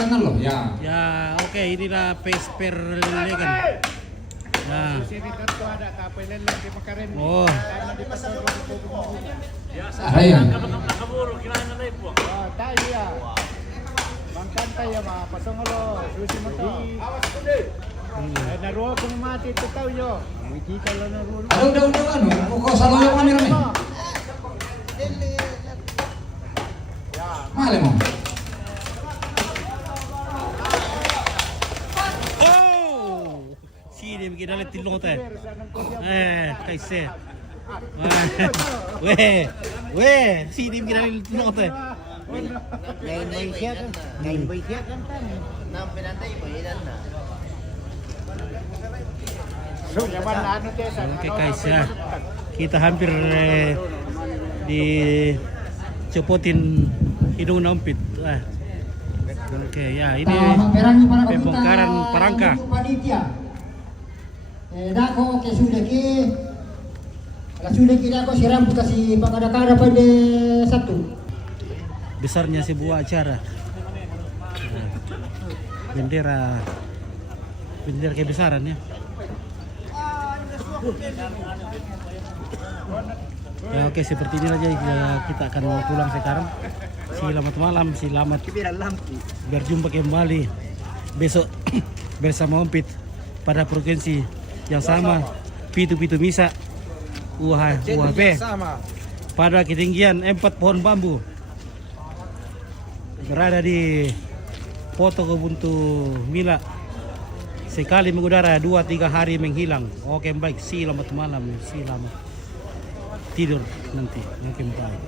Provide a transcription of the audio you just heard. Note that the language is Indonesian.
kailangan loh ya. Ya, oke, inilah Vesper Legan. Nah. Oh. Ada yang. Tayo ya. Mangkanta ya mga pasongolo. Susi mo to. Naruha kung mati ito tayo. Wikita lang naruha. Udah ano. Kok selalu yang mana nih? Male mo. Oh! Sini bikin dalam tilong teh. Kaise. Weh, sini bikin dalam tilong teh. Ngayon mo siya kan? Ngayon mo siya kan? Nang pinantay mo, ilan na? So, yaman na ano Tessa? Oke guys ya, kita hampir dicopotin hidung nampit. Oke ya, ini pembongkaran perangka. Dako ke sudah ki, kalau sudah kita kok siram kasih pangada-kada pada satu. Besarnya sebuah acara. Bendera kebesaran ya. Ya oke, seperti ini aja kita akan pulang sekarang. Selamat malam, selamat berjumpa kembali besok bersama Ompit pada frekuensi yang sama, Pitu-Pitu Misa UHB pada ketinggian 4 pohon bambu, berada di Poto Kebuntu Mila. Sekali mengudara 2-3 hari menghilang. Oke baik, selamat malam, selamat tidur nanti. Oke baik.